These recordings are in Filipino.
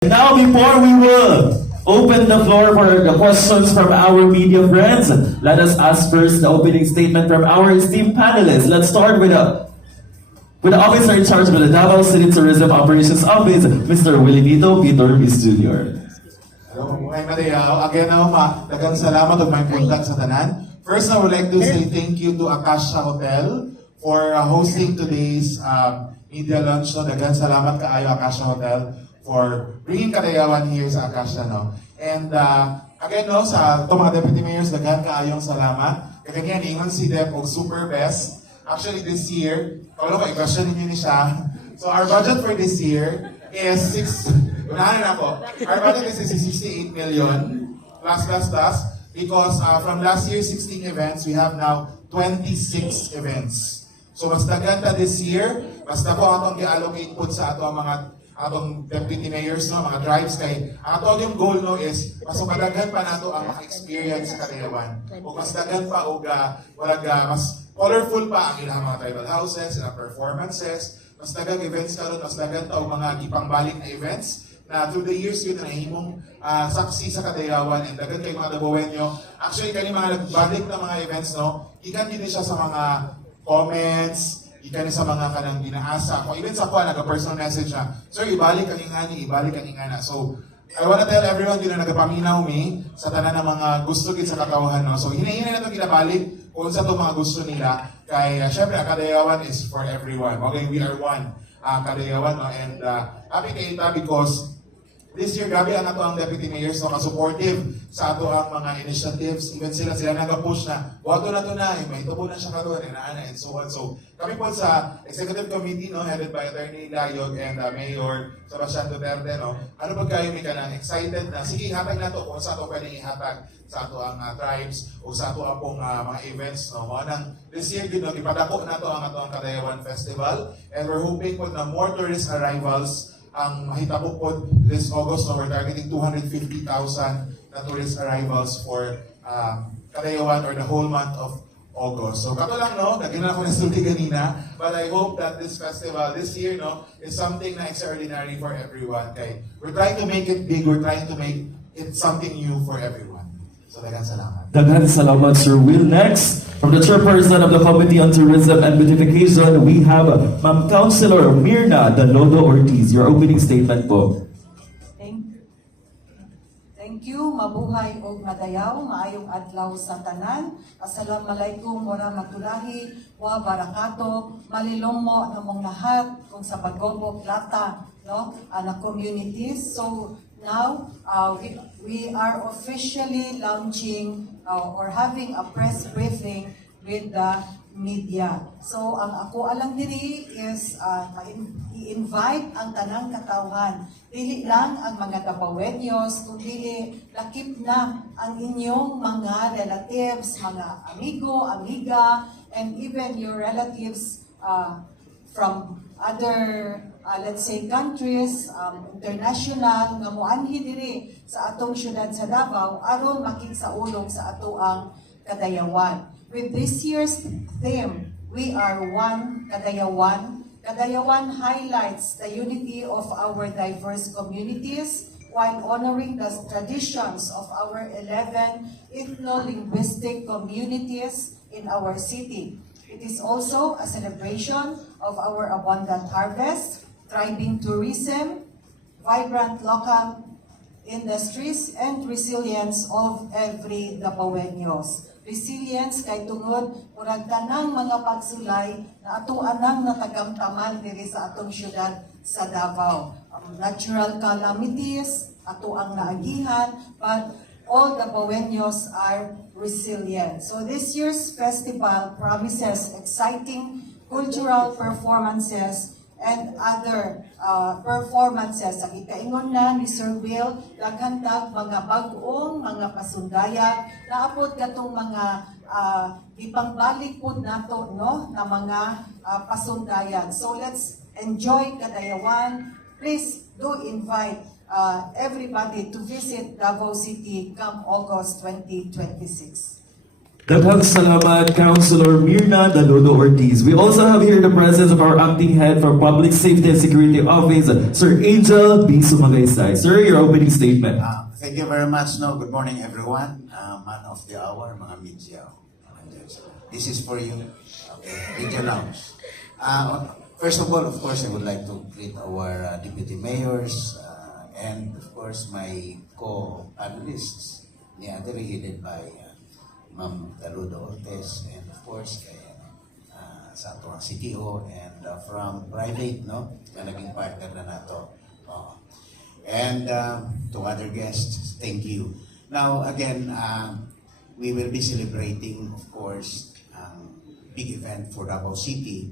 Now, before we will open the floor for the questions from our media friends, let us ask first the opening statement from our esteemed panelists. Let's start with the officer in charge of the Davao City Tourism Operations Office, Mr. Willinito P. Torres Jr. Hello, mga Madayaw. Again, dagang salamat ug may punta sa tanan. First, I would like to say thank you to Akasha Hotel for hosting today's media lunch. No? Dagang salamat kaayo Akasha Hotel for bringing Kadayawan here sa Akasha. No? And again, no, sa itong mga deputy mayors, dagang kaayong salamat. Kaganyan, ingon si Dep og super best. Actually, this year, kung ano i-question ninyo ni siya. So, our budget for this year is unahan ako. Our budget is 68 million plus because from last year 16 events, we have now 26 events. So mas daghan ta this year, mas dako atong gi-allocate pud sa ato ang mga atong deputy mayors, no, mga drives kay ato yung goal no is mas madaghan pa nato ang experience sa Kadayawan. O mas daghan pa og mas colorful pa ang ilang mga tribal houses, ilang performances, mas dagang events karon, mas dagan ta og mga gipangbalik na events na through the years yun na nahimong saksi sa Kadayawan and dagan kay mga Dabawenyo. Actually, kani mga nagbalik na mga events, no, ikan din siya sa mga comments, ikan sa mga kanang ginaasa. Kung even sa kuha, nag-personal message na, Sir, ibalik ang ingani, ibalik ang ingana. So, I wanna tell everyone yun na nagapaminaw mi sa tanan ng mga gusto gid sa katawahan, no. So, hinahinay na ito ginabalik kung sa ito mga gusto nila. Kaya, syempre, ang Kadayawan is for everyone. Okay, we are one. Kadayawan, no, and happy kayo because this year, grabe ang ato ang deputy mayors no, ka-supportive sa ato ang mga initiatives. Even sila nag-push na, wato na to na, may tubo na siya karoon, and so on. So, kami po sa executive committee, no, headed by Attorney Layog and Mayor Sebastian Duterte, no, ano ba kayo may kanang excited na, sige, hatag na to kung sa ato pwedeng ihatag sa ato ang tribes o sa ato ang mga events. No. Mga nang, this year, no, ipadako na to ang ato ang Kadayawan Festival, and we're hoping po na more tourist arrivals ang mahitabo po this August, no, we're targeting 250,000 na tourist arrivals for Kadayawan or the whole month of August. So kato lang, no, naging ako na study kanina, but I hope that this festival this year, no, is something na extraordinary for everyone. Okay? We're trying to make it big, we're trying to make it something new for everyone. So daghang salamat. Daghan salamat, Sir Will. Next, from the chairperson of the Committee on Tourism and Beautification, we have Ma'am Councilor Mirna Dalodo Ortiz. Your opening statement po. Thank you. Mabuhay og madayaw, maayong adlaw sa tanan. Assalamualaikum warahmatullahi wabarakatuh. Malilongmo namong lahat kung sa paggobo plata, no, na communities. So now we are officially launching or having a press briefing with the media. So ang ako alang diri is i-invite ang tanang katawhan. Dili lang ang mga Dabawenyos, kundi lakip na ang inyong mga relatives, mga amigo, amiga, and even your relatives from other let's say countries, international, nga moanhi diri sa atong syudad sa Davao aron makigsaulog sa ato ang Kadayawan. With this year's theme, we are one Kadayawan. Kadayawan highlights the unity of our diverse communities while honoring the traditions of our 11 ethno-linguistic communities in our city. It is also a celebration of our abundant harvest, thriving tourism, vibrant local industries, and resilience of every Dabawenyos. Resilience kay tungod murag tanang mga pagsulay na ato anang natagamtaman diri sa atong syudad sa Davao. Natural calamities, ato ang naagihan, but all Dabawenyos are resilient. So this year's festival promises exciting cultural performances and other performances. Ang ikaingon na ni Sir Will, daghantag mga bag-ong, mga pasundaya, naapod katong mga ipangbalik po nato, no, na mga pasundayan. So let's enjoy Kadayawan. Please do invite everybody to visit Davao City come August 2026. Daghang salamat, Councilor Mirna Daludo Ortiz. We also have here the presence of our acting head for Public Safety and Security Office, Sir Angel B. Sumagaysay. Sir, your opening statement. Thank you very much. No, good morning, everyone. Man of the hour, mga media. This is for you. Okay, Media Lounge. First of all, of course, I would like to greet our deputy mayors and, of course, my co-panelists, headed by Ma'am Daludo Ortiz, and of course, kay sa ato ang CTO, and from private, no, na naging partner na nato. And to other guests, thank you. Now, again, we will be celebrating, of course, big event for Davao City,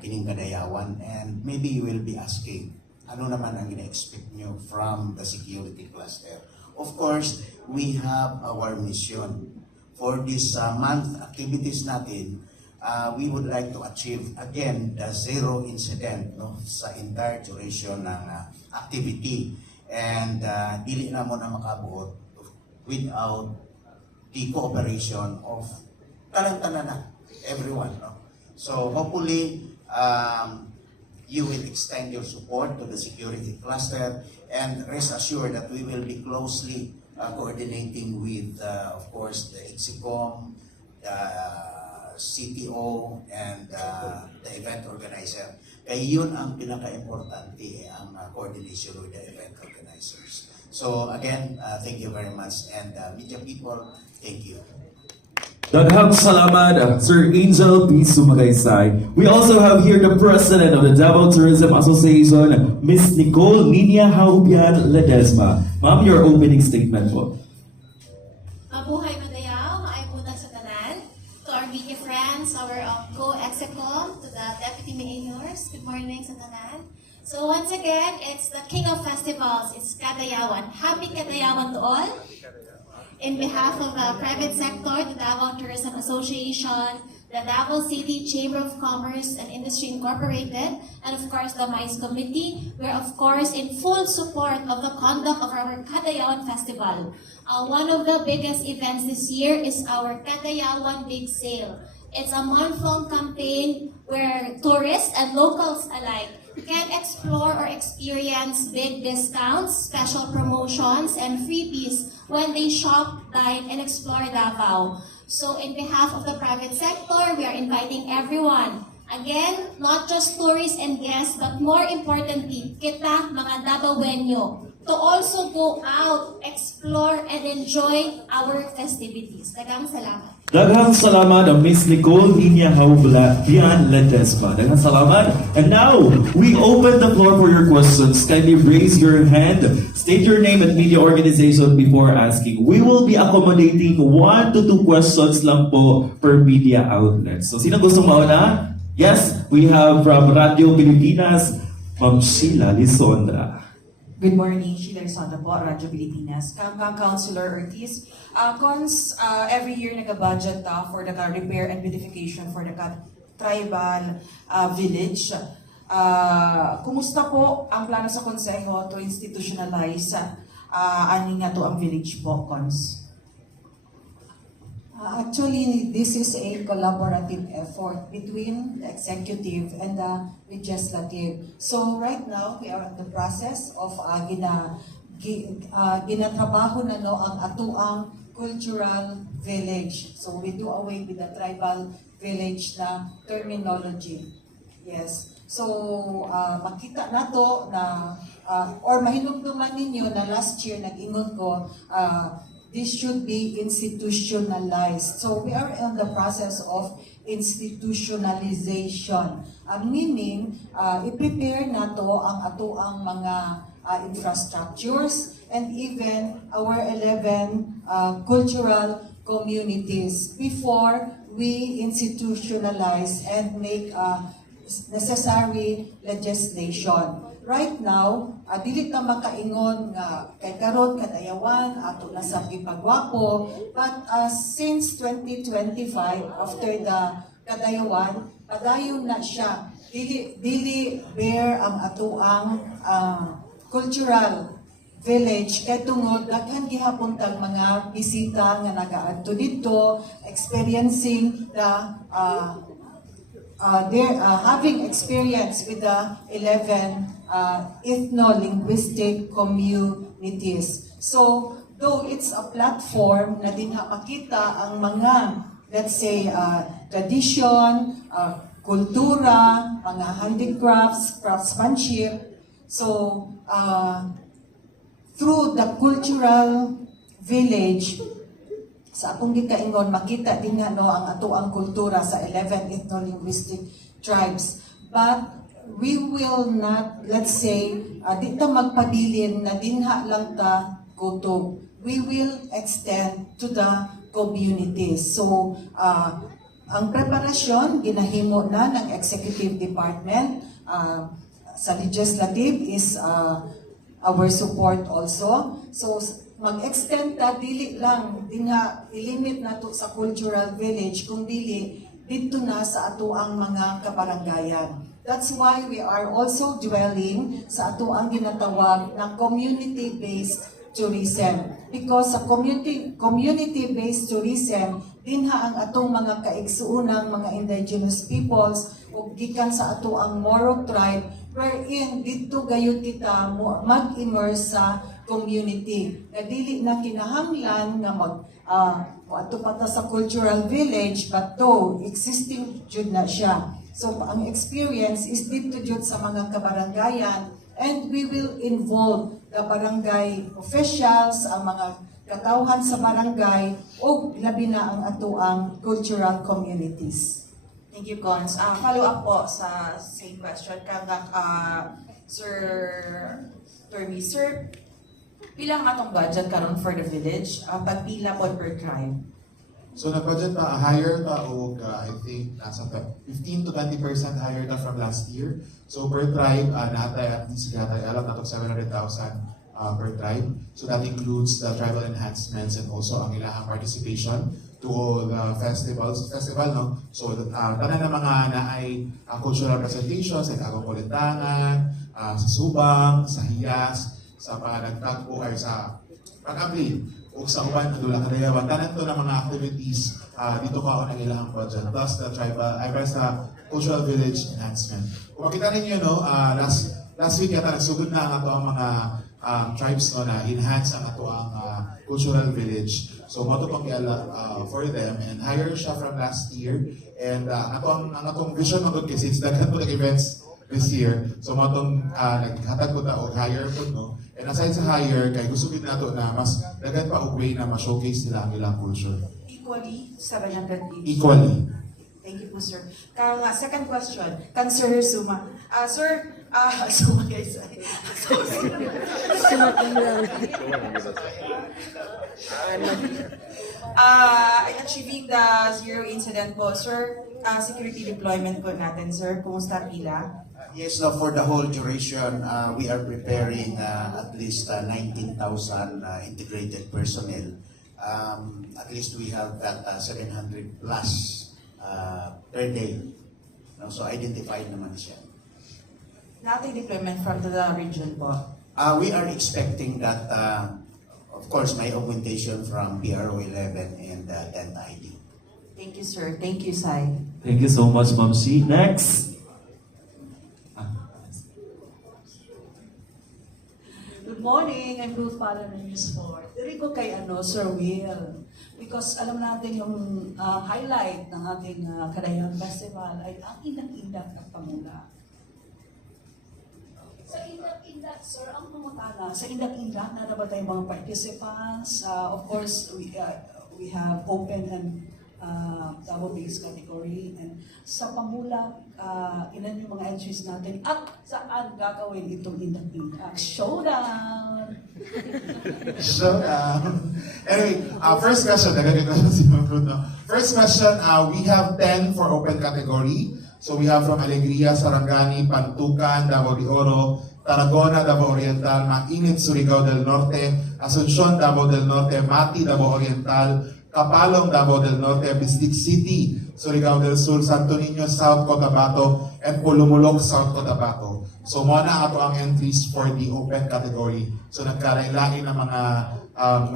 Kining Kadayawan, and maybe you will be asking, ano naman ang ina-expect nyo from the security cluster? Of course, we have our mission. For this month activities natin, we would like to achieve, again, the zero incident, no, sa entire duration ng activity. And dili na mo na makabuot without the cooperation of tanan-tanan na, everyone. No? So hopefully, you will extend your support to the security cluster, and rest assured that we will be closely coordinating with, of course, the EXICOM, the CTO, and the event organizer. Kaya yun ang pinaka-importante, ang coordination with the event organizers. So again, thank you very much, and media people, thank you. Daghang salamat, Sir Angel B. Sumagaysay. We also have here the President of the Davao Tourism Association, Miss Nicole Nina Haubian Ledesma. Ma'am, your opening statement po. Mabuhay Madayaw, maaypunta sa tanan. To our media friends, our co-execom, to the deputy mayors, good morning sa tanan. So once again, it's the King of Festivals, it's Kadayawan. Happy Kadayawan to all. In behalf of the private sector, the Davao Tourism Association, the Davao City Chamber of Commerce and Industry Incorporated, and of course the MICE Committee, we're of course in full support of the conduct of our Kadayawan Festival. One of the biggest events this year is our Kadayawan Big Sale. It's a month-long campaign where tourists and locals alike can explore or experience big discounts, special promotions, and freebies when they shop, dine, and explore Davao. So in behalf of the private sector, we are inviting everyone. Again, not just tourists and guests, but more importantly, kita mga Davaoenyo, to also go out, explore, and enjoy our festivities. Daghang salamat. Daghang salamat, Miss Nicole Nina Haubian Ledesma. Daghang salamat. And now, we open the floor for your questions. Kindly raise your hand, state your name and media organization before asking. We will be accommodating 1 to 2 questions lang po per media outlet. So, sino gusto mauna? Yes, we have from Radio Pilipinas, Ma'am Sheila Lisondra. Good morning, Sheila Risonda po, Radyo Pilipinas. Councilor Ortiz, Cons, every year nag-budget for the repair and beautification for the tribal village. Kumusta po ang plano sa Konseho to institutionalize ani nga to ang village po, Cons? Actually, this is a collaborative effort between the executive and the legislative. So right now, we are in the process of ginatrabaho na ang atuang cultural village. So we do away with the tribal village na terminology. Yes. So makita nato na or mahinumduman ninyo na last year nag-ingon ko this should be institutionalized. So we are in the process of institutionalization. Meaning, i-prepare nato ang atoang mga infrastructures and even our 11 cultural communities before we institutionalize and make necessary legislation. Right now, dili ta makaingon nga kay karon Kadayawan ato na sa gipagwapo, but since 2025 after the Kadayawan, padayon na siya. Dili bare ang atuang cultural village kay tungod daghan gihapon tag mga bisita nga nagaadto dito experiencing the having experience with the 11 ethno-linguistic communities. So, though it's a platform na dinhapakita ang mga, let's say, tradition, kultura, mga handicrafts, craftsmanship. So, through the cultural village, sa akong gikaingon, makita din nga no, ang ato ang kultura sa 11 ethno-linguistic tribes. But we will not, let's say, dito magpabilin na dinha lang ta kutob. We will extend to the communities. So, ang preparasyon, ginahimo na ng Executive Department. Sa Legislative is our support also. So, mag-extend ta dili lang dinha ilimit nato sa cultural village kung dili dito na sa ato ang mga kabarangayan. That's why we are also dwelling sa ato ang ginatawag na community-based tourism. Because sa community-based tourism, dinha ang atong mga kaigsuunang mga indigenous peoples ug gikan sa ato ang Moro tribe wherein dito gayud kita mag-immerse sa community. Na dili na kinahanglan nga ato pa ta sa cultural village but though existing jud na siya. So ang experience is dito jud sa mga kabarangayan and we will involve the barangay officials, ang mga katawhan sa barangay o labi na ang ato ang cultural communities. Thank you, Cons. Follow up po sa same question. Sir Termi, Sir, pilang atong budget karon for the village? Pagpila po per tribe? So nag-budget na higher ta og I think nasa 15 to 20% higher ta from last year. So per tribe natay at least gatay alam nato 700,000 per tribe. So that includes the tribal enhancements and also ang ilahang participation to the festival no. So tanan ng mga naay cultural presentations like Agong Kulintangan, sa Subang, sa Hiyas, sa panagtagpo ay sa pag-abli o sa uban na dula kadayawan. Tanan to ng mga activities dito kaon ang ilang budget. Plus the tribal, sa cultural village enhancement. Kung makita ninyo no, last week yata nagsugod na ang ato ang mga tribes no na enhance ang ato ang cultural village. So mato pang for them and higher siya from last year. And ang atong vision mo kasi since daghan po events this year. So matong naghatag ko ta og higher po no. And aside sa higher, kay gusto gid nato na mas daghan pa og way na ma-showcase nila ang ilang culture. Equally, 700 each. Equally. Thank you po, sir. Second question, kan Sir Suma. Sir, Suma guys. In achieving the zero incident po, sir, security deployment po natin, sir, kumusta pila? Yes, no, for the whole duration, we are preparing at least 19,000 integrated personnel. At least we have that 700 plus per day. No, so identified naman siya. Nating deployment from the region po. We are expecting that, of course, may augmentation from PRO 11 and 10th ID. Thank you, sir. Thank you, Sai. Thank you so much, Ma'am Shi. Next. Good morning, I'm Ruth Pala ng News 4. Diri ko kay Sir Will. Because alam natin yung highlight ng ating Kadayan Festival ay ang indak-indak at pamula. Sa indak-indak, sir, ang pamutana, sa indak-indak na ba tayong mga participants? Of course, we have open and double-based category. And sa pamula, ilan yung mga entries natin at saan gagawin itong indak-indak? Showdown! Showdown! Anyway, first question, nagagay question si Ma'am Ruth, no? First question, we have 10 for open category. So we have from Alegria, Sarangani, Pantucan, Davao de Oro, Tarragona, Davao Oriental, Mainit, Surigao del Norte, Asuncion, Davao del Norte, Mati, Davao Oriental, Capalong, Davao del Norte, Bistic City, Surigao del Sur, Santo Niño, South Cotabato, and Pulumulok, South Cotabato. So mo na ato ang entries for the open category. So nagkalain-lain ng mga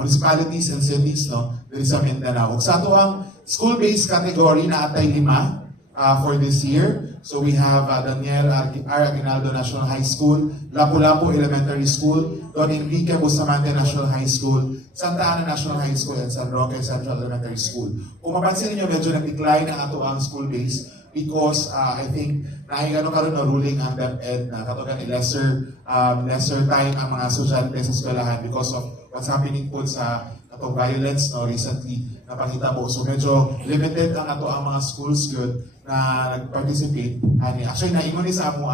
municipalities and cities no diri sa Mindanao. Ug sa ato ang school-based category na atay 5 for this year. So we have Daniel R. Aguinaldo National High School, Lapu-Lapu Elementary School, Don Enrique Bustamante National High School, Santa Ana National High School, and San Roque Central Elementary School. Kung mapansin niyo medyo nag-decline ang ato ang school-based because I think nahiga karon na ruling ang DepEd na katugan ni lesser time ang mga estudyante sa eskwelahan because of what's happening po sa atong violence no recently napakita po. So medyo limited ang ato ang mga schools good na nag-participate. Actually naingon ni sa amo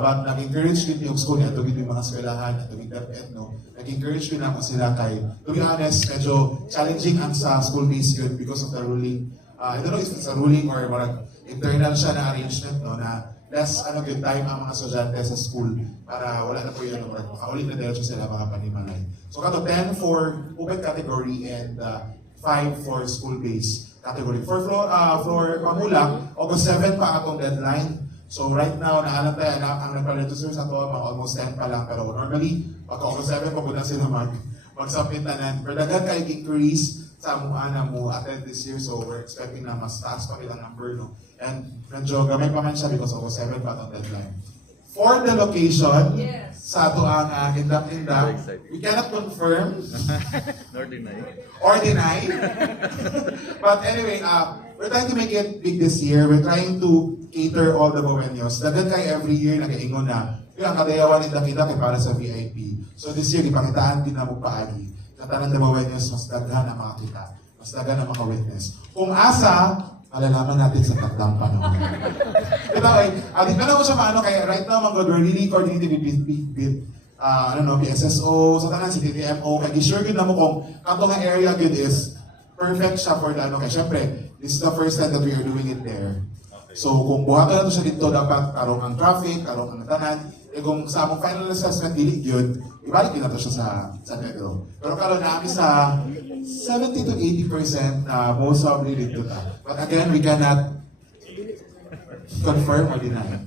but nag-encourage din yung school niya to yung mga eskwelahan at yung DepEd no. Nag-encourage din ako sila kay to be honest medyo challenging ang sa school-based good because of the ruling. I don't know if it's a ruling or internal siya na arrangement no na less good time ang mga estudyante sa school para wala na po yun makaulit na diretso sila mga panimalay. So kato 10 for open category and 5 for school-based category. For Pamulak, August 7 pa atong deadline. So right now, naalam tayo ang nagpa-register sa ito, mga almost 10 pa lang. Pero normally, pagka August 7, pagpunta sila mag-submit tanan. Pero daghan kayo increase sa amuana mo attend this year. So we're expecting na mas taas pa ilang number. No? And medyo gamay pa man siya because August 7 pa atong deadline. For the location, sa ito ang Indak, we cannot confirm or deny. But anyway, we're trying to make it big this year. We're trying to cater all the Boveños. Dagan kayo every year, nag-iingon na, yung kadayawan nila kita kay para sa VIP. So this year, ipakitaan din na magpaagi. Katanan ng Boveños, mas daghan ang makakita. Mas daghan ang makawitness. Kung asa, malalaman natin sa takdang panahon. Ito ay, di pa na ko siya maano, kaya right now, we're really coordinating with PSSO, sa tanan, si TTMO, kaya sure good na mo kung kato nga area good is perfect siya for the kaya syempre, this is the first time that we are doing it there. So kung buhato na to siya dito, dapat karong ang traffic, karong ang tanan, kung sa among final assessment, dili yun, ibalik din na to siya sa San Pedro. Pero karon na kami sa 70 to 80% na most probably dito ta. But again, we cannot confirm or deny.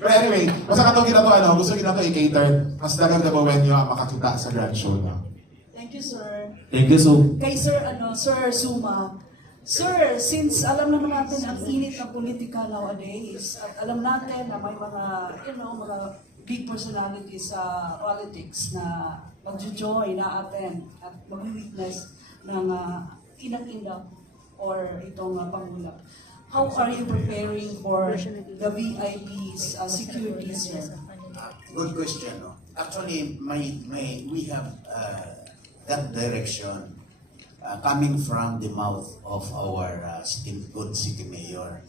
But anyway, basta katong gina to, gusto gina to i-cater, mas dagang na Boveño ang makakita sa grand show na. Thank you, sir. Thank you so Kay Sir, Sir Zuma. Sir, since alam naman natin ang init ng politika nowadays, at alam natin na may mga, mga big personalities sa politics na mag-join na attend at mag-witness ng Indak or itong Pamulak. How are you preparing for the VIP's security, sir? Good question. No? Actually, we have that direction coming from the mouth of our good city mayor.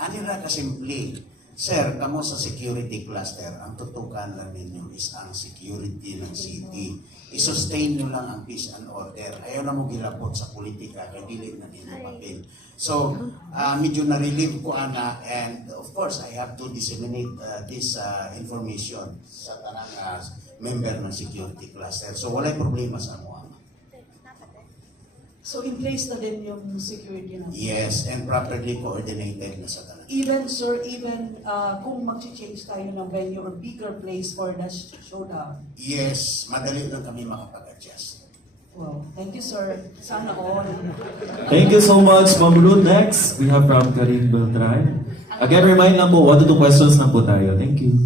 Anira kasimple, sir, kamo sa security cluster, ang tutukan lang ninyo is ang security ng city. I-sustain nyo lang ang peace and order. Ayaw na mo gilapot sa politika, kaya dili na din ang papel. So, medyo na-relieve ko ana, and of course, I have to disseminate this information sa tanang member ng security cluster. So, walay problema sa mo. So in place na din yung security natin? Yes, and properly coordinated na sa tanang. Even, sir, kung mag-change tayo ng venue or bigger place for the showdown? Yes, madali lang kami makapag-adjust. Wow, thank you, sir. Sana all. Thank you so much, Mamulud. Next, we have from Karin Beltran. Again, remind lang po, 1 to 2 questions lang po tayo. Thank you.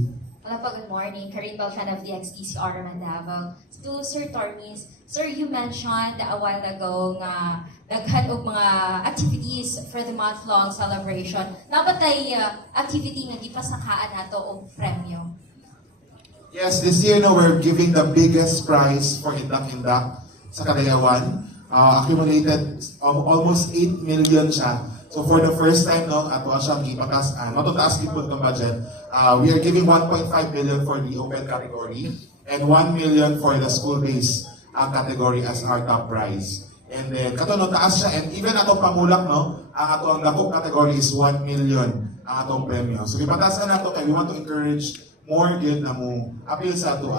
Hello po, good morning. Karin Beltran of the XDCR naman Davao. To Sir Tormis, sir, you mentioned a while ago nga daghan og mga activities for the month-long celebration. Nabatay activity nga di pa sakaan nato og premyo. Yes, this year we're giving the biggest prize for Indak sa Kadayawan. Accumulated almost 8 million siya. So for the first time, ato siyang ipatas, matutaas gipod ng budget. We are giving 1.5 million for the open category and 1 million for the school-based category as our top prize. And then, kato taas siya. And even atong Pamulak, ang atong dakop category is 1 million ang atong premyo. So ipataas na nato kaya we want to encourage more good na mo appeal sa ato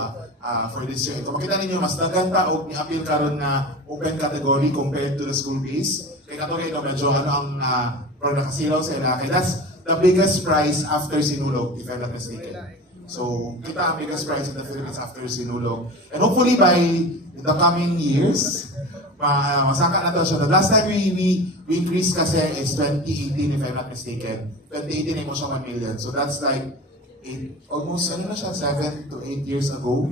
for this year. Kung makita ninyo, mas naganda o ni-appeal karon na open category compared to the school base. Kaya kato kayo, medyo ang nakasilaw sa ila. Kaya that's the biggest prize after Sinulog, if I'm not mistaken. So, kita ang biggest prize in the Philippines after Sinulog. And hopefully by the coming years, masaka na to siya. The last time we increased kasi is 2018, if I'm not mistaken. 2018 ay mo siya 1 million. So that's like almost 7 to 8 years ago.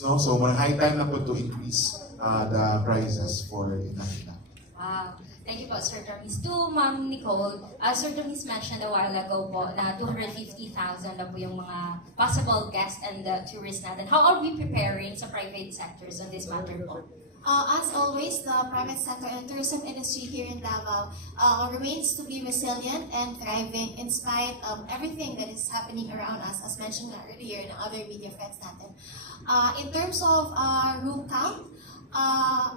No? So high time na po to increase the prices for Inakita. Wow. Thank you po, Sir Termis. To Ma'am Nicole, Sir Termis mentioned a while ago po na 250,000 na po yung mga possible guests and tourists natin. How are we preparing sa private sectors on this matter po? As always, the private sector and tourism industry here in Davao remains to be resilient and thriving in spite of everything that is happening around us, as mentioned earlier in other media friends natin. In terms of room count,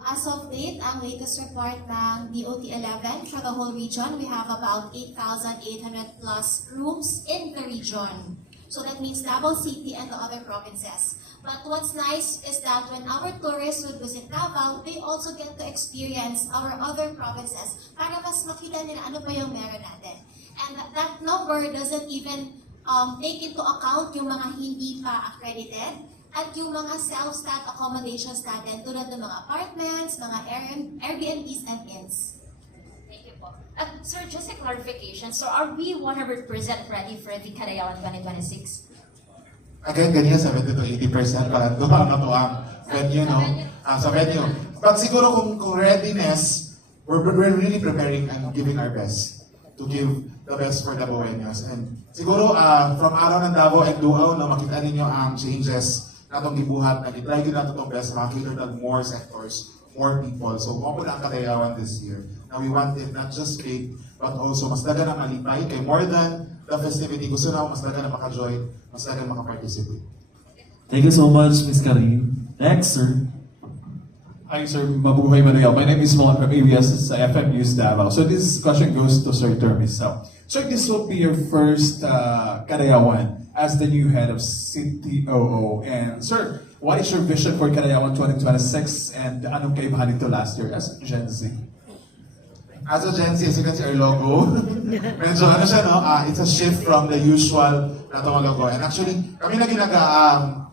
as of date, ang latest report ng DOT-11 for the whole region, we have about 8,800 plus rooms in the region. So that means Davao City and the other provinces. But what's nice is that when our tourists would visit Davao, they also get to experience our other provinces para mas makita nila ano pa yung meron natin. And that number doesn't even take into account yung mga hindi pa accredited at yung mga self-stat accommodations natin tulad ng mga apartments, mga Airbnbs and inns. Thank you po. Sir, just a clarification. So are we 100% ready for the Kadayawan 2026? Again, ganyan 70 to 80% para doon na to ang venue, no? Sa venue. But siguro kung readiness, we're really preparing and giving our best to give the best for Davaoenos. And siguro from araw ng Davao and Duao, na makita ninyo ang changes na itong gibuhat, nag-try din natin itong best, makita ng more sectors, more people. So, kung po ang Kadayawan this year, now we want it not just big, but also mas daga na malipay. Kay more than the festivity, gusto na mas daga na maka-join, mas daga na maka-participate. Thank you so much, Ms. Karin. Next, sir. Hi, sir. Mabuhay Manayaw. My name is Molon from ABS sa FM News Davao. So this question goes to Sir Termis. Sir, this will be your first Kadayawan as the new head of CTOO. And sir, what is your vision for Kadayawan 2026 and anong kaibahan nito last year as Gen Z? As a Gen Z, as you can see our logo, medyo ano siya, no? It's a shift from the usual na itong logo. And actually, kami na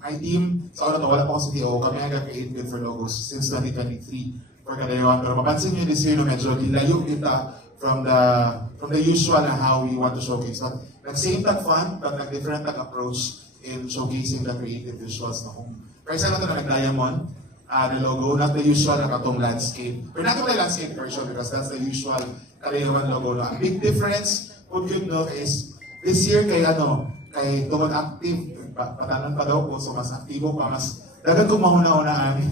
my team, sa una to, wala pa ako sa TO, kami nag-create good for logos since 2023 for Kadayawan. Pero mapansin nyo this year, no, medyo dilayo kita from the usual na how we want to showcase. But nag-same tag fun, but nag-different tag approach in showcasing the creative visuals na kung. Kaya sa ito na nag-diamond, the logo, not the usual na katong landscape. We're not going to landscape version because that's the usual Kadayawan logo. No? A big difference, kung yun no, is this year kay tungod active, patanan pa daw po, so mas aktibo pa, mas dagan kong mahuna-unaan.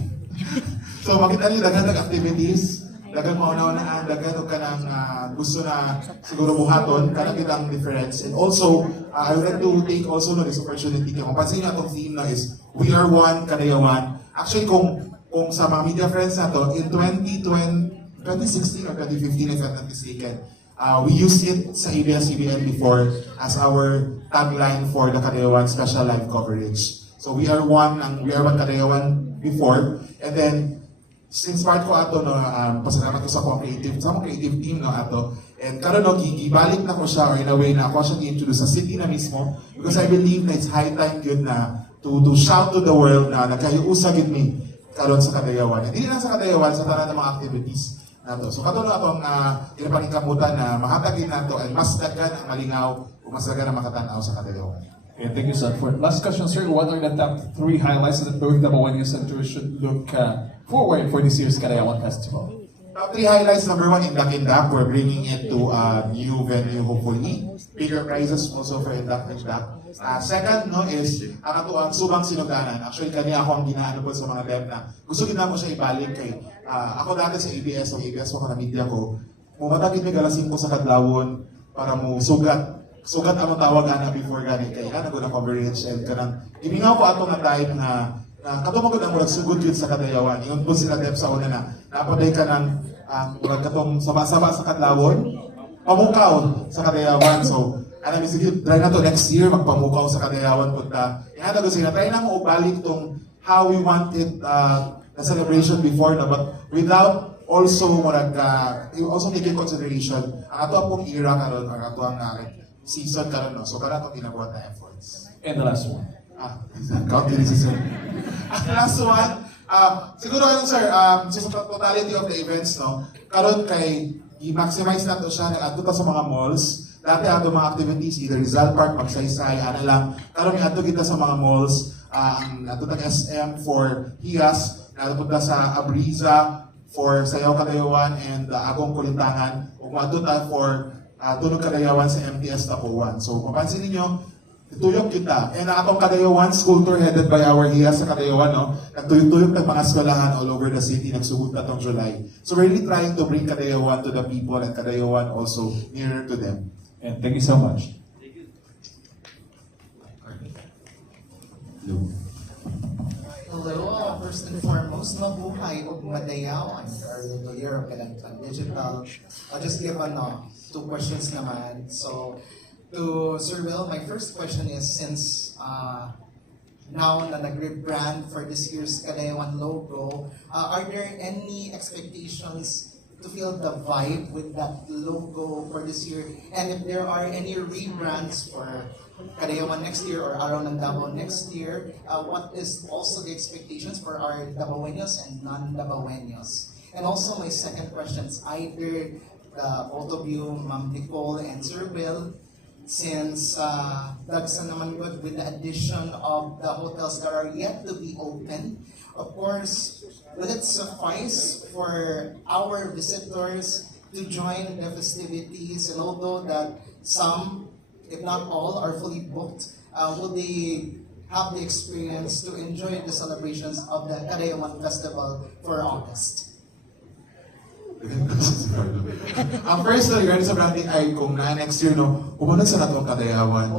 So makita niyo, dagan activities, dagan mahuna-unaan, dagan ka ng gusto na siguro buhaton, kanang kitang difference. And also, I would like to take also this opportunity, kaya mapansin niyo itong theme na is, We Are One Kadayawan. Actually, kung sa mga media friends na to, in 2016 or 2015, if I'm not mistaken, we used it sa ABS-CBN before as our tagline for the Kadayawan special live coverage. So we are one Kadayawan before, and then since part ko ato no, pasalamat ko sa creative team no ato, and karon no gibalik na ko siya, or in a way na ako siya gi-introduce sa city na mismo, because I believe na it's high time good na to shout to the world na nagkayuusa gid mi karon sa Kadayawan. Hindi lang sa Kadayawan, sa tanan ng mga activities nato. So katulo atong ginapangikamutan na mahatagin nato ay mas daghan ang malingaw o mas daghan ang makatan-aw sa Kadayawan. Okay, thank you, sir. For last question, sir, what are the top 3 highlights that both Davaoenos and tourists should look forward for this year's Kadayawan Festival? Top 3 highlights. Number 1, Indak. We're bringing it to a new venue, hopefully. Bigger prizes also for Indak. Second, no, is ang ato ang subang sinuganan. Actually, kanya ako ang ginaano po sa mga web na gusto gina mo siya ibalik kay ako dati sa ABS, ako na media ko. Mumatagid may galasing ko sa kadlawon para mo sugat ang tawag na before gani kay nagod na coverage and kanang gimingaw ko ato nga time na katumagod ang murag sugod yun sa Kadayawan. Ingon po sila dep sa una na napaday ka ng murag katong saba-saba sa kadlawon, pamukaw sa Kadayawan. So sige, try na to next year, magpamukaw sa Kadayawan punta. Ihanda ko sila, try na mo balik tong how we wanted the celebration before, no, but without also also take in consideration ang ato pong era karon, ang ato ang season karon, no. So kana to ginabuhat na efforts. And the last one. Count din si sir. Ang last one, siguro ano sir, sa totality of the events, no, karon kay i-maximize nato siya, nag-adto ta sa mga malls, dati ato mga activities, either Rizal Park, Magsaysay, ano lang, karon i-adto kita sa mga malls, ang adto ta SM for Hias, adto ta sa Abriza for Sayaw Kadayawan and Agong Kulintangan, ug adto ta for Tunog Kadayawan sa MTS Tapuan. So mapansin ninyo, tuyok kita. And ang atong Kadayawan school tour headed by our Hias sa Kadayawan, no? Nagtuyok-tuyok ng mga eskwelahan all over the city, nagsugod na tong July. So we're really trying to bring Kadayawan to the people and Kadayawan also nearer to them. And thank you so much. Hello, first and foremost, mabuhay o madayaw. I'm Carlo Doyer of Kalantan Digital. I'll just give two questions naman. So, to Sir Will, my first question is, since now na nag-rebrand for this year's Kadayawan logo, are there any expectations to feel the vibe with that logo for this year? And if there are any rebrands for Kadayawan next year or Araw ng Davao next year, what is also the expectations for our Davaoenos and non-Davaoenos? And also my second question is either both of you, Ma'am Nicole and Sir Will, since dagsa naman good with the addition of the hotels that are yet to be open, of course, will it suffice for our visitors to join the festivities? And although that some, if not all, are fully booked, will they have the experience to enjoy the celebrations of the Kadayawan Festival for August? First, regarding sa branding ay kung na next year, no, pumunod sa natong Kadayawan.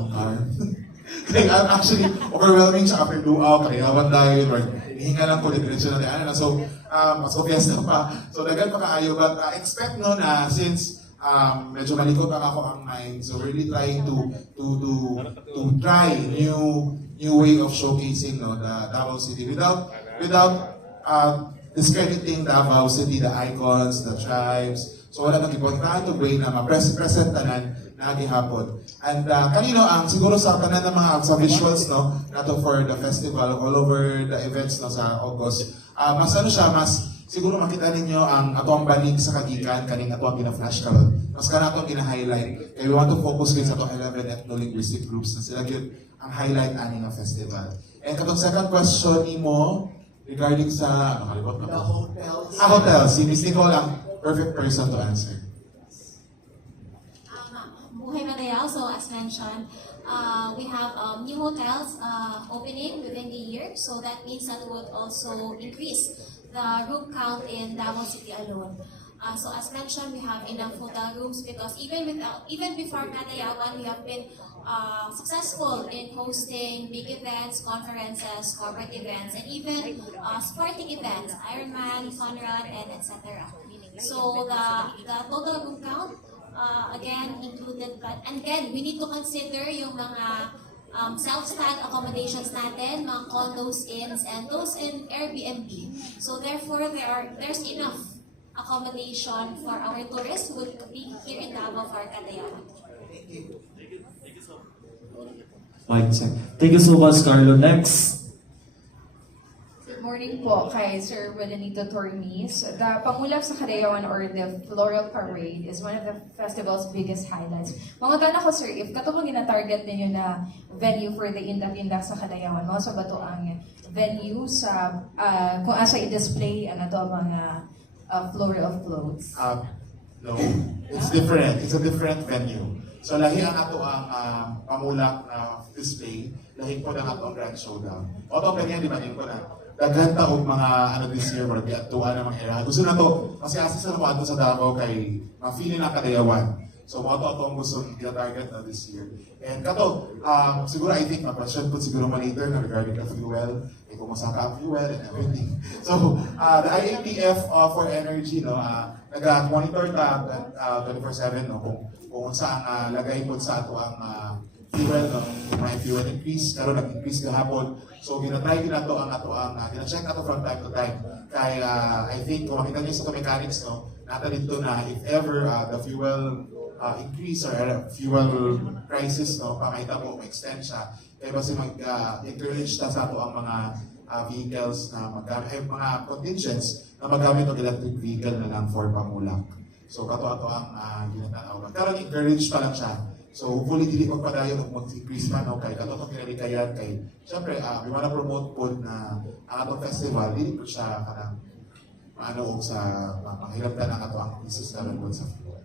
Kaya actually, overwhelming siya after luaw, Kadayawan dahil, or hihinga lang ko, diretso na ano. So, mas obvious na pa. So, dagan pa kaayo. But expect no na since medyo malikot ang ako ang mind, so really trying to try new way of showcasing the Davao City without discrediting Davao City, the icons, the tribes. So wala nang importante to bring na ma-present tanan na gihapon. And kanino ang siguro sa tanan ng mga sa visuals no nato for the festival all over the events no sa August. Mas ano siya, mas siguro makita ninyo ang atong balik sa kagikan kaning ato ang gina-flash karon. Mas kana atong gina-highlight. Kaya we want to focus din sa atong 11 ethno-linguistic groups na sila gyud ang highlight ani nga festival. And katong second question nimo regarding sa nakalimot na The hotels. Hotels. Si Miss Nicole ang perfect person to answer. Buhay Madayaw, so as mentioned, we have new hotels opening within the year, so that means that would also increase the room count in Davao City alone. So as mentioned, we have enough hotel rooms because even before Kadayawan, we have been successful in hosting big events, conferences, corporate events, and even sporting events, Ironman, Conrad, and etc. So the total room count again included, but and again we need to consider yung mga self-style accommodations natin, mga condos, inns, and those in Airbnb. So therefore, there's enough accommodation for our tourists who would be here in Davao for Kadayawan. Thank you. Mic check. Thank you so much, Carlo. Next. Good morning po kay Sir Willenito Tormes. The Pangulap sa Kadayawan or the Floral Parade is one of the festival's biggest highlights. Mga tanong ko, sir, if katulong gina-target ninyo na venue for the Indak-Indak sa Kadayawan, mga sa bato ang venue sa kung asa i-display ano to mga floral of clothes? No, it's different. It's a different venue. So lahi ang ato ang pamulak na display, lahi po ang ato ang Grand Showdown. Oto kanya di ba din ko na daghan ta og mga this year or di atuan ang mga era. Gusto na to kasi asa sa mo ato sa Davao kay ma-feel na Kadayawan. So mo ato ang gusto i-target na this year. And kato siguro I think ma-question po siguro mo later na regarding the fuel, kung masaka ang fuel and everything. So the IATF for energy nag-monitor ta 24/7 no kung saan lagay po sa ato ang fuel, no? May fuel increase, karon nag-increase kahapon. So ginatry din nato ang gina-check nato from time to time. Kaya I think kung makita niyo sa mechanics, no, nata dito na if ever the fuel increase or fuel prices, no, pakita mo extend siya. Kaya basi mag-encourage ta sa ato ang mga vehicles na magamit, ay mga contingents na magamit ng electric vehicle na lang for pamulak. So kato-ato ang ginatanaw. Karon encourage pa lang siya. So hopefully dili magpadayon og mag-increase man o kay kato kinalikayan kay syempre we wanna promote po na ang atong festival dili po siya kanang maano og sa mahilabtan ang ato ang business na po sa floor.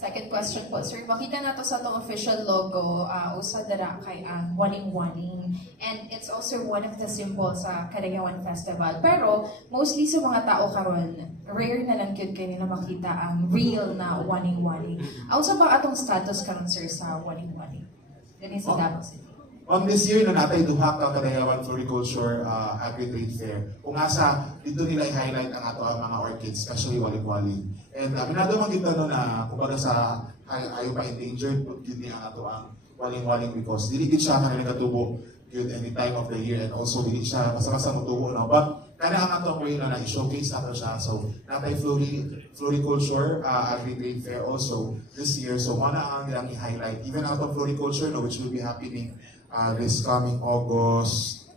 Second question po, sir. Makita na to sa itong official logo, usa dara kay ang waning-waning. And it's also one of the symbols sa Cagayawan Festival. Pero, mostly sa mga tao karon, rare na lang yun kayo nila makita ang real na waning-waning. Sa ba atong status karon, sir, sa waning-waning? Ganun sa Davao City. On this year na natay duha ka Cagayawan Floriculture Agri-Trade Fair. Kung asa dito nila i-highlight ang ato ang mga orchids, especially waling-waling. And minado man kita no na kumbaga sa ayo pa endangered pud gyud ni ang ato ang waling-waling because dili gid siya kanila katubo gyud any time of the year and also dili siya basta-basta motubo no. But kana ang ato way na i-showcase nato siya. So natay Floriculture Agri-Trade Fair also this year. So mana ang ilang i-highlight even out of floriculture no, which will be happening this coming August,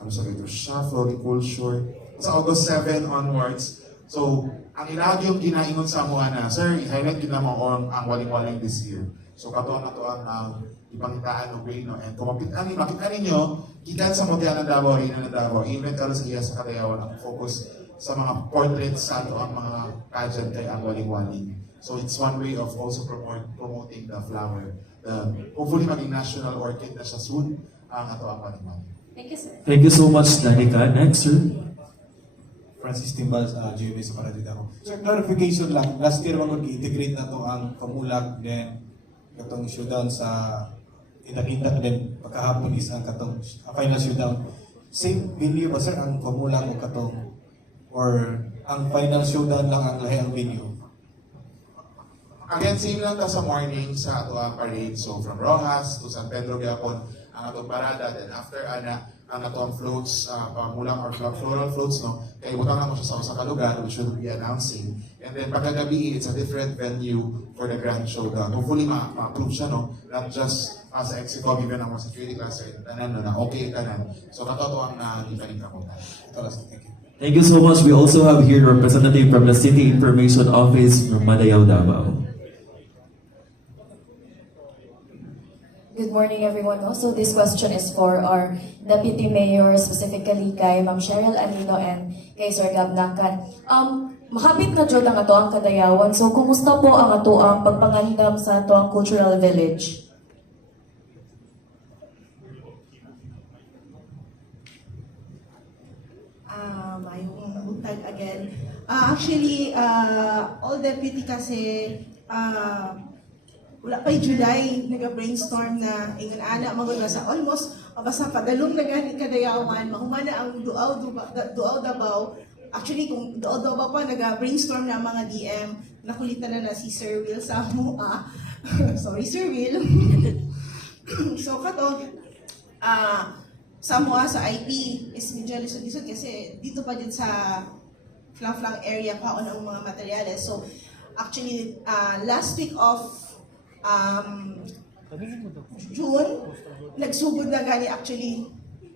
ano sa ito siya, floriculture, sa August 7 onwards. So, ang ilagi yung ginaingon sa mga na, sir, i-highlight yun naman on ang waling-waling this year. So, katuan na to ang ipangitaan ng way, no? And kung makita ninyo, gikan sa Motiana Davao, Reyna Davao, even karo sa iya sa Cagayawan, ang focus sa mga portraits sa ato ang mga pageant kay ang waling-waling. So, it's one way of also promoting the flower. Hopefully maging national orchid na siya soon ang ato ang waling-waling. Thank you, sir. Thank you so much, Danica. Next, sir. Francis Timbal sa GMA sa Paradita ko. Sir, clarification lang. Last year man mag-integrate na to ang pamulak, then katong showdown sa Indak-Indak, then pagkahapon is ang katong final showdown. Same venue ba sir ang pamulak o katong or ang final showdown lang ang lahi ang venue? Again, same lang ta sa morning sa ato ang parade. So from Rojas to San Pedro Gyapon ang atong parada. Then after ana ang ato ang floats, pamulang or floral floats, no? Kaya butang lang mo siya sa usa ka lugar which will be announcing. And then pagkagabi, it's a different venue for the grand showdown. Hopefully ma-approve siya, no? Not just as Exicom, even ang mga security cluster, tanan no, na okay tanan. So katoto ang different kapunta. Ito lang, thank you. Thank you so much. We also have here a representative from the City Information Office from Madayao, Davao. Good morning, everyone. Also, this question is for our Deputy Mayor, specifically kay Ma'am Cheryl Anino and kay Sir Gab Nakat. Makapit na dyan ang ato ang Cagayawan. So, kumusta po ang ato ang pagpangandam sa ato ang cultural village? Mayong buntag again. Actually, all deputy kasi wala pa'y July, nag-brainstorm na ingon ana mga sa almost basta padalong na gani Cagayawan, mahumana ang Duaw Davao. Actually, kung Duaw Davao pa, nag-brainstorm na mga DM, nakulitan na si Sir Will sa mua. Sorry, Sir Will. So, kato, sa mua sa IP is medyo lisod-lisod kasi dito pa din sa flang-flang area pa ang mga materyales. So, actually, last week of June, nagsugod na gani actually,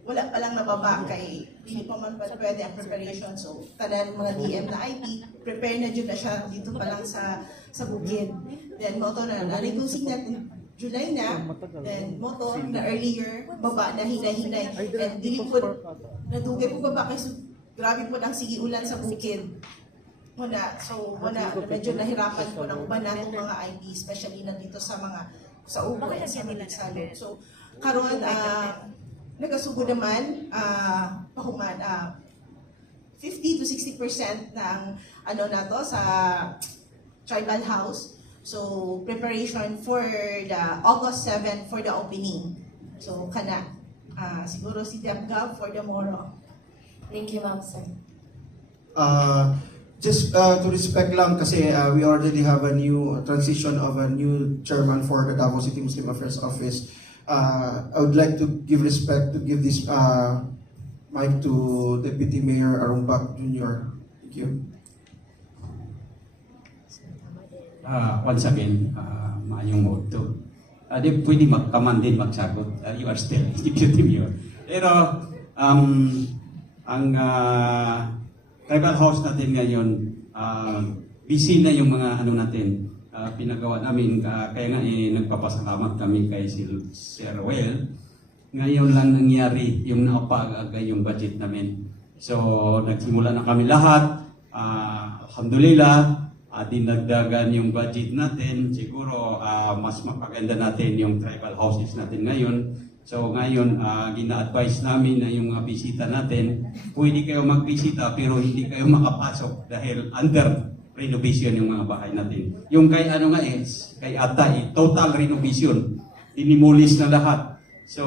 wala pa lang nababa kay hindi pa man pwede ang preparation. So, tanan mga DM na IP, prepare na dyan na siya dito pa lang sa bukid. Then, moto na, na-negosing natin July na, then moto na earlier, baba na hinay-hinay. And dili po, nadugay po baba kasi grabe po ang sige ulan sa bukid. Medyo nahirapan po ng uban natong mga IP, especially nandito sa Ubo at sa Malinsalo. So, karon nagasugod naman, 50 to 60% ng sa tribal house. So, preparation for the August 7 for the opening. So, siguro si DepGov for the moro. Thank you, Ma'am, sir. Just to respect lang kasi we already have a new transition of a new chairman for the Davao City Muslim Affairs Office. I would like to give respect to give this mic to Deputy Mayor Arumbak Jr. Thank you. Once again, maayong moto. Di pwede magkaman din magsagot. You are still Deputy Mayor. Pero, ang tribal house natin ngayon, busy na yung mga ano natin, pinagawa namin. Kaya nga nagpapasalamat kami kay Sir Well. Ngayon lang nangyari yung napag-aga yung budget namin. So, nagsimula na kami lahat. Alhamdulillah, dinagdagan yung budget natin. Siguro, mas mapaganda natin yung tribal houses natin ngayon. So ngayon, gina-advise namin na yung mga bisita natin, pwede kayo magbisita pero hindi kayo makapasok dahil under renovation yung mga bahay natin. Yung kay ano nga kay Ata, total renovation. Dinimulis na lahat. So,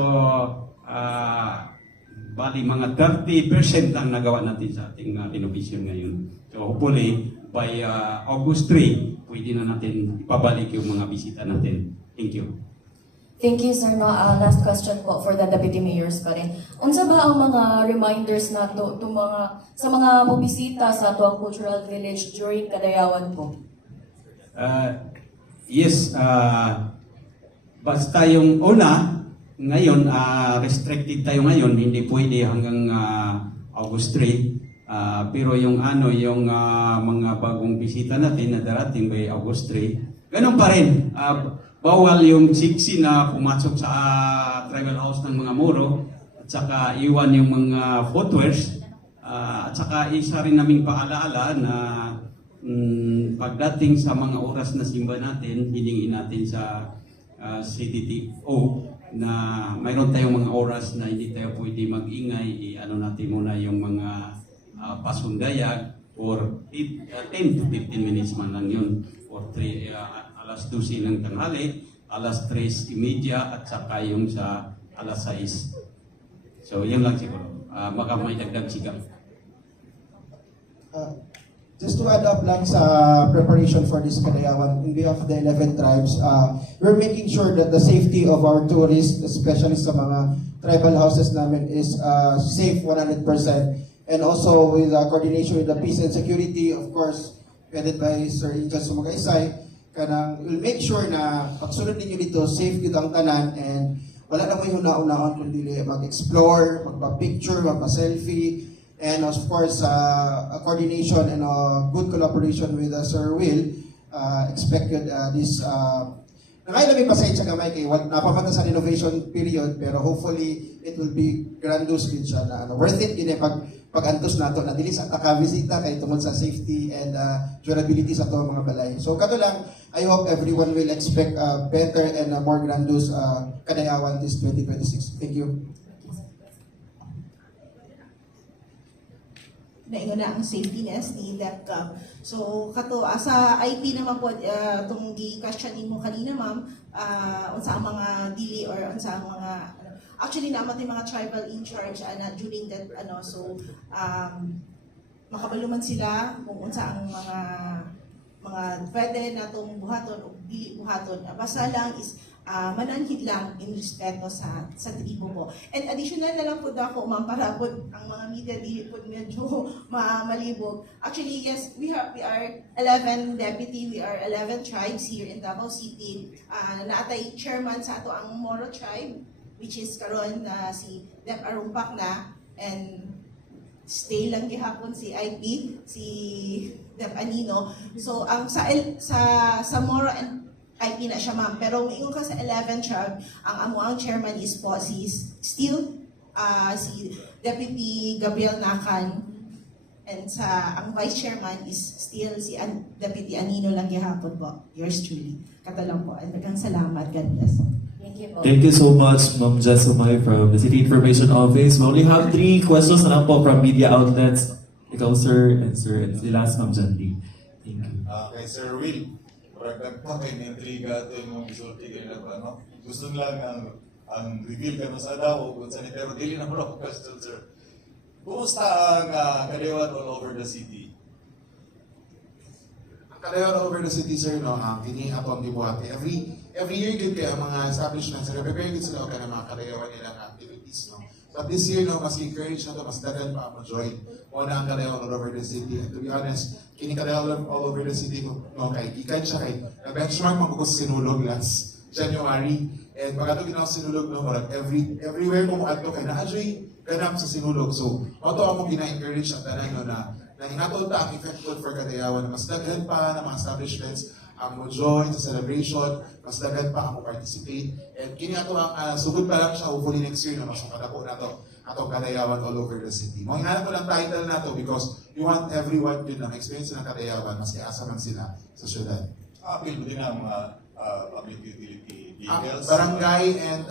bali mga 30% lang nagawa natin sa ating renovation ngayon. So hopefully, by August 3, pwede na natin ipabalik yung mga bisita natin. Thank you. Thank you, sir. No, last question po for the Deputy Mayors pa rin. Unsa ba ang mga reminders na sa mga bubisita sa Tuang Cultural Village during Kadayawan po? Yes, basta yung una, ngayon, restricted tayo ngayon, hindi pwede hanggang August 3. Pero yung mga bagong bisita natin na darating by August 3, ganun pa rin. Bawal yung siksi na pumasok sa tribal house ng mga Moro at saka iwan yung mga footwears. At saka isa rin naming paalaala na pagdating sa mga oras na simba natin, hilingin natin sa CDTO na mayroon tayong mga oras na hindi tayo pwede mag-ingay. Ano natin muna yung mga pasundayag or 10 to 15 minutes man lang yun. Or 12 ng tanghali, 3:30 at saka yung sa 6. So, yan lang siguro. Baka may dagdag sigaw. Just to add up lang sa preparation for this Kadayawan, in behalf of the 11 tribes, we're making sure that the safety of our tourists, especially sa mga tribal houses namin, is safe 100%. And also with coordination with the peace and security, of course, headed by Sir Injan Sumagaysay, we'll make sure na pagsunod ninyo dito, safe dito ang tanan, and wala na mo yung una-unahon kundi mag-explore, magpa-picture, magpa-selfie, and of course, a coordination and a good collaboration with Sir Will, expected this, nakailabi pasensya gamay kay napamata sa renovation period, pero hopefully, it will be grandiose din siya na worth it yun pag-antos nato na dili sa taka-visita kay tungod sa safety and durability sa to mga balay. So kato lang, I hope everyone will expect better and more grandiose Kadayawan this 2026. Thank you. Naingon na ang safetyness ni DepCap. So, kato, sa IP naman po, itong gi-questioning mo kanina, ma'am, unsa ang mga dili or unsa ang mga, actually, naman yung mga tribal in charge na during that, so, makabaluman sila kung unsa ang mga pwede natong buhaton o dili buhaton. Basta lang is, mananhid lang in respeto sa tribo po. And additional na lang po ako, ma'am, para po ang mga media di po medyo malibog. Actually, yes, we are 11 deputy, we are 11 tribes here in Davao City. Naatay chairman sa ato ang Moro tribe, which is karon si Dep Arumpak na, and stay lang gihapon si IP, si Dep Anino. So, ang sa Moro and IP na siya, ma'am. Pero maingon ka sa 11 tribe, ang amuang chairman is po si Deputy Gabriel Nakan, and ang vice chairman is still si Deputy Anino lang gihapon po. Yours truly. Kato lang po. And magang salamat. God bless. Thank you po. Thank you so much, Ma'am Jesumay from the City Information Office. We only have 3 questions na lang po from media outlets. Ikaw, sir, and the last, Ma'am Jandy. Thank you. Kay Sir Will, parang pa kay na-intriga ito yung isulti kayo na ano. Gusto lang ang reveal ka sa daw kung saan pero dili na mo question, sir. Kumusta ang Kadayawan all over the city? Ang Kadayawan all over the city, sir, no, kini atong gibuhati. every year din kaya ang mga establishments, prepare din sila ka ng mga kadayawan nilang activities, no? But this year, no, mas encourage na to, mas dagan pa mo join. Una ang kadayawan all over the city. And to be honest, kini kadayawan all over the city, no, kay ikan siya kay benchmark magkukos sinulog last January. And pag ato ginawa sinulog, no, everywhere ko mo ato kay na-enjoy ganap sa sinulog. So, auto ako gina-encourage at tanan, no, na hinatod ta ang effective for kadayawan. Mas dagan pa na mga establishments ang mo join sa celebration, mas dagan pa ang mo participate. And kini ato ang sugod pa lang siya, hopefully next year na mas makadako na to atong kadayawan all over the city. Mo hinanap ko lang title na to because we want everyone din na experience ng kadayawan, mas iasa man sila sa syudad. Appeal mo din ang public utility vehicles. Barangay and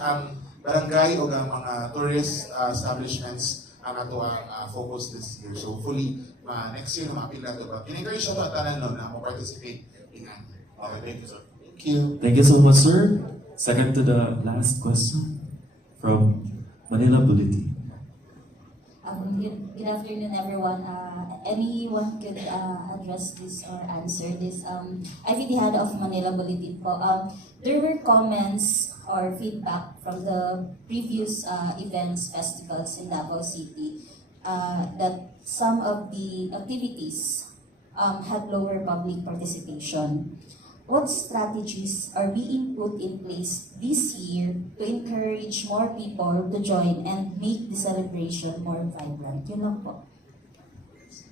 barangay o ang mga tourist establishments ang ato ang focus this year. So hopefully next year na ma-appeal na to. But in-encourage siya to at tanan no, na mo participate in it. Okay, thank you, sir. Thank you. Thank you so much, sir. Second to the last question from Manila Bulletin. Good afternoon, everyone. Anyone could address this or answer this. Ivy the head of Manila Bulletin po. There were comments or feedback from the previous events, festivals in Davao City that some of the activities had lower public participation. What strategies are being put in place this year to encourage more people to join and make the celebration more vibrant? Yun lang po.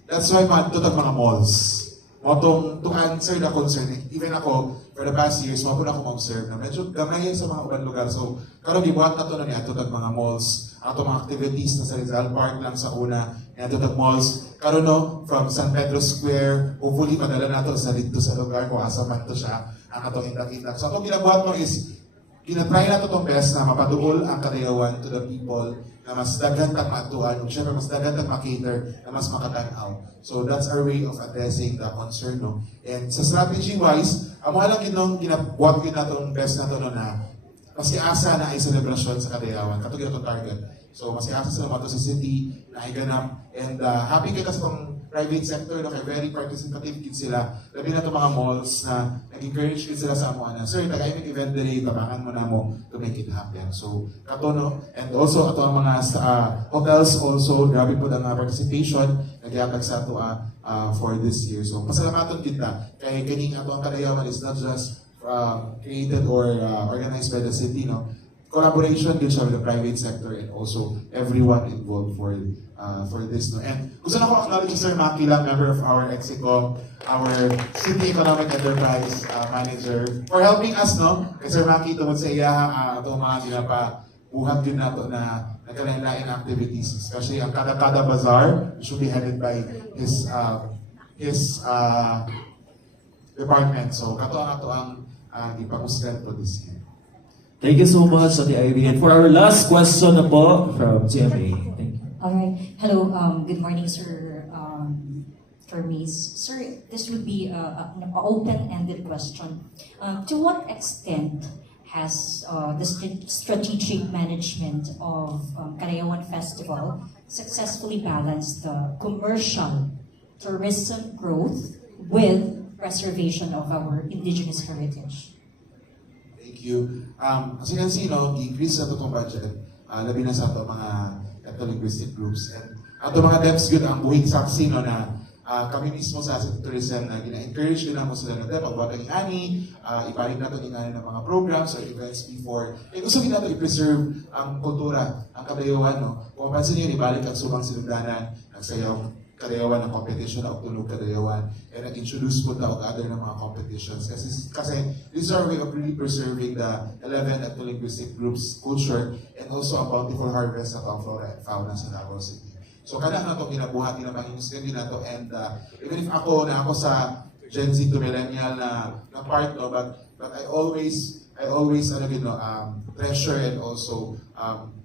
That's why matutag mga malls. Motong to answer the concern, even ako, for the past years, mapun ako ma-observe na medyo gamay yan sa mga ubang lugar. So, karon gibuhat na to na niya, tutag mga malls, ato mga activities na sa Rizal Park lang sa una, niya tutag malls. Karon no, from San Pedro Square, hopefully padala na to sa dito sa lugar kung asa man to siya, ang atong indak-indak. So, atong ginabuhat mo is, ginatry na to tong best na mapaduol ang kadayawan to the people na mas daghan tag matuan, ug syempre mas daghan tag makater na mas makatan-aw. So that's our way of addressing the concern, no. And sa strategy wise, amo lang ginong ginabuhat gyud natong best na to no, na mas asa na ay celebration sa kadayawan katong gyud target. So mas asa sa mato sa city na ay ganap, and happy kay sa private sector no, kay very participative gid sila. Labi na to mga malls na nag-encourage gid sila sa amo na, sir, tagay mig event diri, tabangan mo na mo to make it happen. So kato no, and also ato ang mga hotels also grabe po ang participation nagyatag sa ato for this year. So pasalamaton kita kay kining ato ang kadayawan is not just created or organized by the city, no. Collaboration din siya with the private sector and also everyone involved for this, no. And gusto na ko acknowledge Sir Maki lang, member of our EXICO, our City Economic Enterprise Manager, for helping us, no. Kay Sir Maki tungod sa iya ato mga ginapa buhat din nato na nagkalain-lain activities, especially ang Kada Bazaar, which will be headed by his department. So kato ang ato ang ipangusgan to this year. Thank you so much, Ate Ivy. And for our last question na po from GMA. Thank you. All right. Hello. Good morning, Sir Termes. Sir, this would be an open-ended question. To what extent has the strategic management of Karayawan Festival successfully balanced the commercial tourism growth with preservation of our indigenous heritage? Thank you. As you can see, no, increase sa itong budget, labi na sa ito mga ethno-linguistic groups. And ato mga DEPs yun ang buhing saksi, no, na kami mismo sa tourism na gina-encourage din mo sila na DEP, pagbuhat ng ingani, ibalik na ito ingani ng mga programs or events before. Eh gusto din nato i-preserve ang kultura, ang kadayawan, no. Kung mapansin niyo, ibalik ang subang silugdanan, nagsayaw kadayawan ng competition o tulog kadayawan, and nag-introduce po na other ng mga competitions. Kasi these are a way of really preserving the 11 ethno-linguistic groups' culture and also a bountiful harvest of ang flora and fauna sa Davao City. So kada na itong ginabuhat, ginapangimusgan din na ito, and even if ako sa Gen Z to Millennial na part, no, but I always treasure and also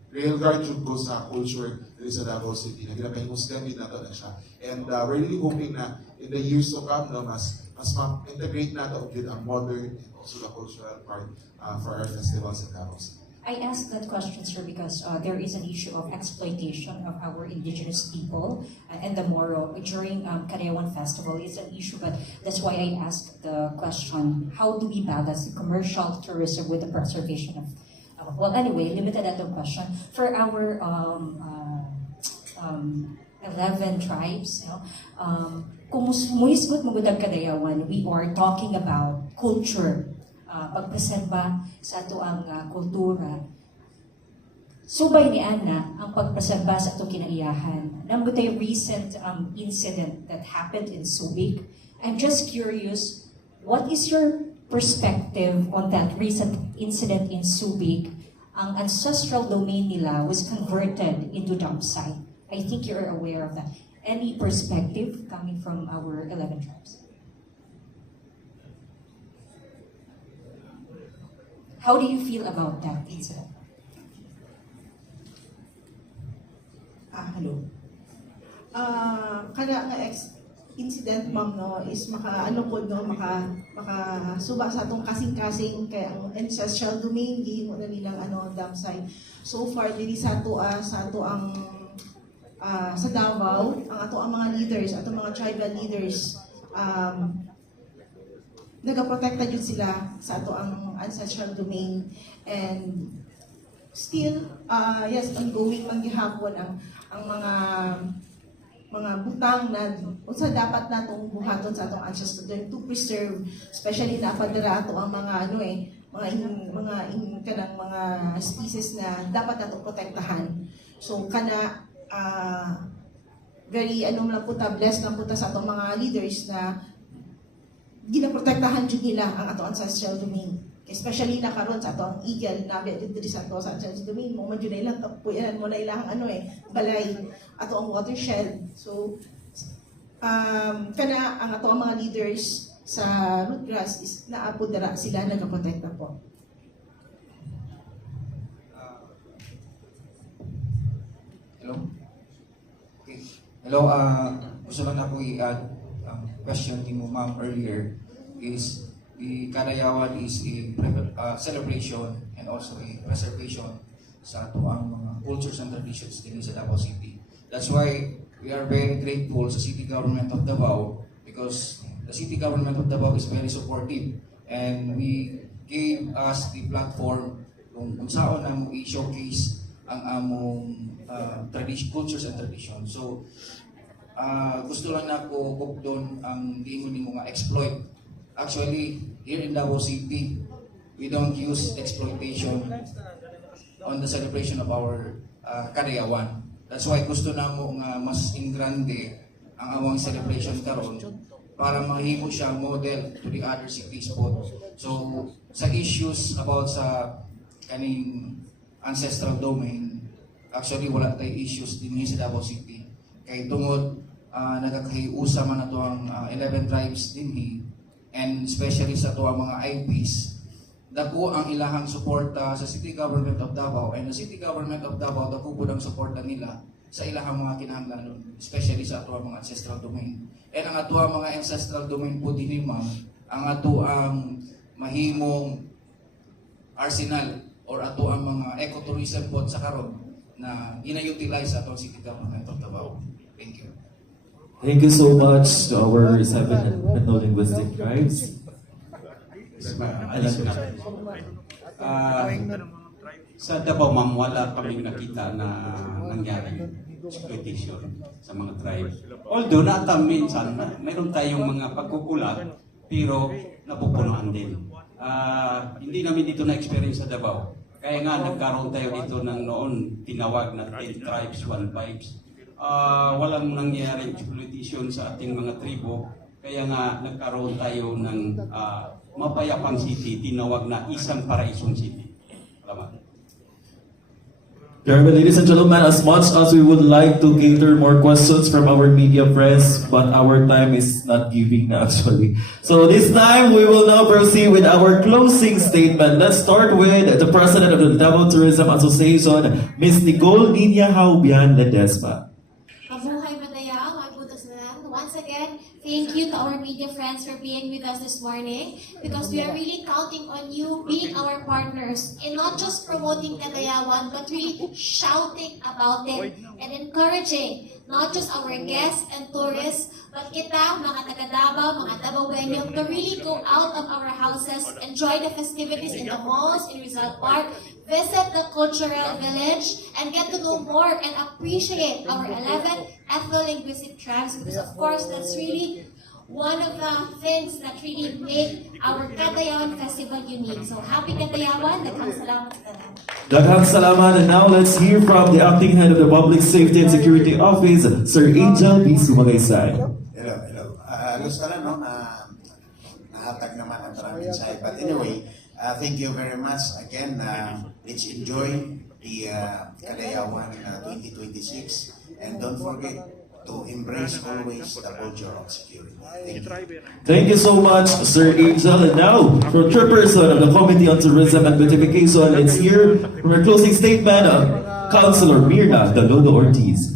railguard should go sa culture dito sa Davao City na ginapahimusgan din nato na siya. And we're really hoping na in the years to come, no, mas ma-integrate nato with ang modern and also the cultural part for our festivals sa Davao City. I asked that question, sir, because there is an issue of exploitation of our indigenous people and the Moro during Karayawan Festival. It's an issue, but that's why I asked the question, how do we balance the commercial tourism with the preservation of, well, anyway, limited at the question. For our 11 tribes, kung muhisgot mo gud ang Kadayawan, we are talking about culture, pagpreserba sa ato ang kultura. Subay ni Ana ang pagpreserba sa ato kinaiyahan. Namo tay recent incident that happened in Subic. I'm just curious, what is your perspective on that recent incident in Subic? Ang ancestral domain nila was converted into dump site. I think you're aware of that. Any perspective coming from our 11 tribes? How do you feel about that incident? Hello. Kana nga incident, ma'am, no, is makasuba sa atong kasing-kasing kay ang ancestral domain gihimo na nilang dam site. So far diri sa ato ang sa Davao, ang ato ang mga leaders, ato mga tribal leaders, nagaprotekta jud sila sa ato ang ancestral domain, and still yes, ongoing man gihapon ang mga butang na unsa dapat natong buhaton sa atong ancestral domain to preserve, especially na padara ato ang mga mga species na dapat natong protektahan. So kana very blessed lang puta sa atong mga leaders na ginaprotektahan jud nila ang atong ancestral domain, especially na karon sa atong eagle nabi dito sa ato sa ancestral domain mo man jud na ilang tapuyan mo na ilang balay ato ang watershed. So kana ang ato ang mga leaders sa rootgrass is naapod dara sila nagaprotekta po. Hello? Okay. Hello, gusto lang ako i-add question ni mo, ma'am, earlier is the Kadayawan is a celebration and also a preservation sa ato ang mga cultures and traditions din sa Davao City. That's why we are very grateful sa City Government of Davao because the City Government of Davao is very supportive and we gave us the platform kung saan na mo i-showcase ang among cultures and traditions. So, gusto lang na ko doon ang gingon ni mga exploit. Actually, here in Davao City, we don't use exploitation on the celebration of our Kadayawan. That's why gusto na mo nga mas ingrande ang among celebration karon para mahimo siya model to the other cities po. So, sa issues about sa kaning ancestral domain, actually wala tayo issues din sa Davao City. Kay tungod nagakahiusa man ato ang 11 tribes dinhi and especially sa ato ang mga IPs, dako ang ilahang suporta sa City Government of Davao, and the City Government of Davao dako pud ang suporta nila sa ilahang mga kinahanglanon, especially sa ato ang mga ancestral domain. And ang ato ang mga ancestral domain po dinhi, ma'am, ang ato ang mahimong arsenal or ato ang mga ecotourism po sa karon na ina-utilize sa atong City Government of Davao. Thank you. Thank you so much to our 7 ethno-linguistic tribes. Sa Davao, ma'am, wala kaming nakita na nangyari exploitation sa mga tribes. Although minsan, mayroon tayong mga pagkukulat, pero napupunuan din. Hindi namin dito na-experience sa Davao. Kaya nga, nagkaroon tayo dito ng noon, tinawag na 10 tribes, 1 vibes. Walang nangyari exploitation sa ating mga tribo. Kaya nga, nagkaroon tayo ng mapayapang city, tinawag na Isang Paraisong City. Salamat. Ladies and gentlemen, as much as we would like to cater more questions from our media friends, but our time is not giving actually. So this time, we will now proceed with our closing statement. Let's start with the President of the Davao Tourism Association, Ms. Nicole Nina Haubian Ledesma. Mabuhay Madayao, my Butas Nalan. Once again, thank you to our media friends for being with us this morning because we are really counting on you being our partners in not just promoting Kadayawan but really shouting about it and encouraging not just our guests and tourists but kita, mga taga-Davao, mga Davaoenyo, to really go out of our houses, enjoy the festivities in the malls, in Rizal Park, visit the cultural village, and get to know more and appreciate our 11 ethno-linguistic tribes because of course that's really one of the things that really make our Kadayawan Festival unique. So happy Kadayawan, daghang salamat sa tanan. Daghang salamat, and now let's hear from the acting head of the Public Safety and Security Office, Sir Angel B. Sumagaysay. Hello. Gusto lang, no? Nahatag naman ang maraming side. But anyway, thank you very much. Again, let's enjoy the Kadayawan 2026. And don't forget to embrace always the culture of security. Thank you. Thank you so much, Sir Angel. And now, from Chairperson of the Committee on Tourism and Beautification, let's hear from our closing statement of Councilor Mirna Dalodo Ortiz.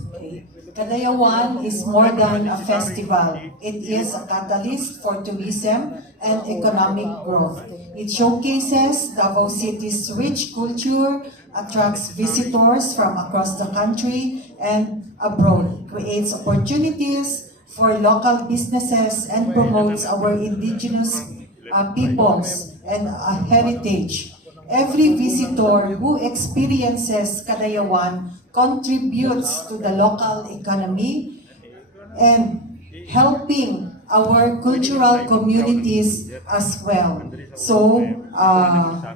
Kadayawan is more than a festival. It is a catalyst for tourism and economic growth. It showcases Davao City's rich culture, attracts visitors from across the country and abroad, creates opportunities for local businesses, and promotes our indigenous peoples and heritage. Every visitor who experiences Kadayawan contributes to the local economy and helping our cultural communities as well. So,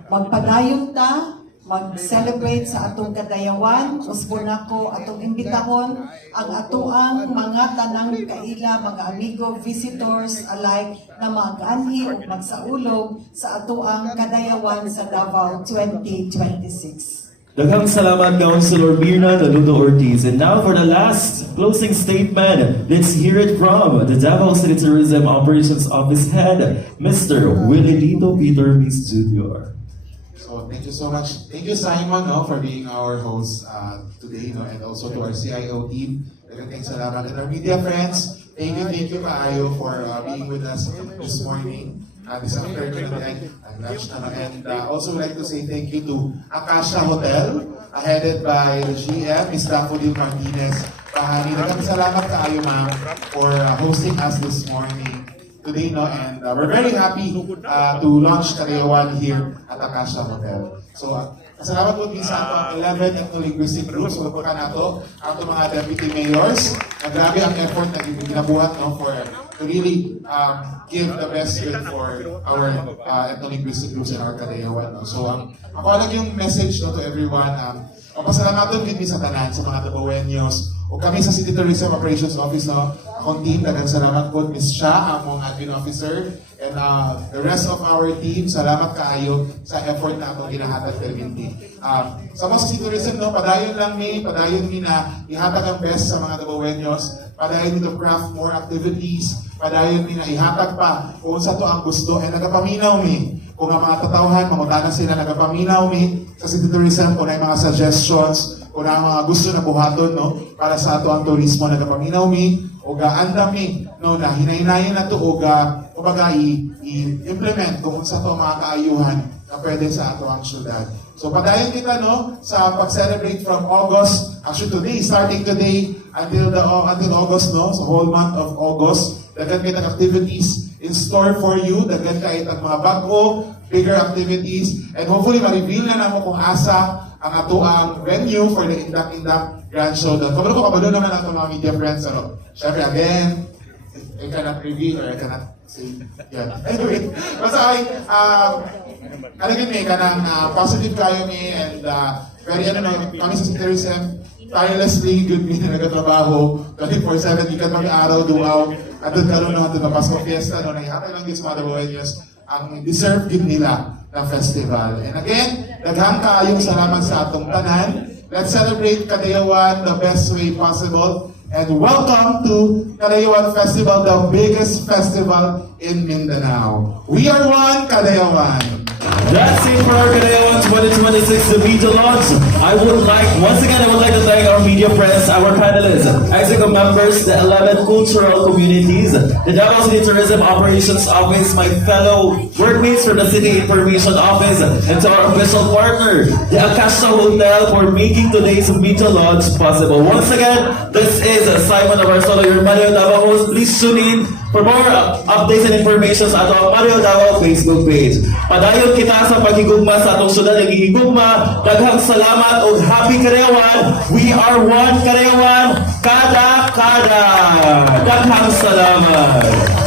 magpadayon ta, mag-celebrate sa atong Kadayawan. Usbon ako atong imbitahon ang atuang mga tanang kaila, mga amigo, visitors alike na mag-anhi o magsaulog sa atuang Kadayawan sa Davao 2026. Daghang salamat, Councilor Mirna Dalodo Ortiz. And now for the last closing statement, let's hear it from the Davao City Tourism Operations Office Head, Mr. Wililito Peter Miss Jr. So thank you so much. Thank you, Simon, no, for being our host today, no, and also to our CIO team. Daghang salamat. And our media friends, thank you kaayo for being with us this morning. This afternoon and lunch na. And also like to say thank you to Acacia Hotel, headed by the GM, Ms. Daffodil Martinez. Daghang salamat kaayo, ma'am, for hosting us this morning today, no? And we're very happy to launch Kadayawan here at Acacia Hotel. So, salamat po din sa atong 11 ethno-linguistic groups. Magpaka na ito, atong mga deputy mayors. Grabe ang effort na ginabuhat, no, to really give the best way for our ethno-linguistic groups and our Kadayawan. No? So, ako lang yung message, no, to everyone. Pasalamatan din sa tanan, sa mga Davaoenyos. O kami sa City Tourism Operations Office, no, akong team, daghang salamat po, Ms. Shah, among admin officer, and the rest of our team, salamat kaayo sa effort na atong ginahatag perminti. Sa mga City Tourism, no, padayon mi na ihatag ang best sa mga Davaoenyos, padayon mi to craft more activities, padayon mi na ihatag pa kung sa to ang gusto, and nagapaminaw mi kung ang mga tatawhan, mangutana sila, nagapaminaw mi sa City Tourism kung ay mga suggestions, kung ang mga gusto na buhaton, no, para sa ato ang turismo, nagapaminaw mi o gaandam mi, no, na hinahinayan na to o kumbaga i-implement kung sa to mga kaayuhan na pwede sa ato ang syudad. So padayon kita, no, sa pag-celebrate from August, actually today, starting today until August, no, so whole month of August, daghan kita activities in store for you, daghan kita mga bago, bigger activities, and hopefully ma-reveal na namo kung asa ang ato ang venue for the Indak Grand Showdown. Kabalo naman ang mga media friends, ano. Siyempre, again, I cannot reveal or I cannot say, yeah. Anyway, basta alagin mi, kanang positive kayo mi, and very, kami sa Tourism, tirelessly good mi na nagatrabaho, 24/7, ikat mag-araw, duwaw, at doon karoon na ito, Pasko Fiesta, no, naihatay lang yung mga Davaoenyos, ang deserve din nila na festival. And again, daghang kaayong salamat sa atong tanan. Let's celebrate Kadayawan the best way possible. And welcome to Kadayawan Festival, the biggest festival in Mindanao. We are one, Kadayawan. That's it for our Kadayawan 2026 the media launch. Once again, I would like to thank our media friends, our panelists, executive members, the 11 cultural communities, the Davao City Tourism Operations Office, my fellow workmates from the City Information Office, and to our official partner, the Akasha Hotel, for making today's media launch possible. Once again, this is Simon of Arsolo, your Mario Davao host. Please tune in for more updates and information sa atong Mario Davao Facebook page. Padayon kita sa paghigugma sa atong syudad ng higugma. Daghang salamat o happy Kadayawan. We are one Kadayawan, kada. Daghang salamat.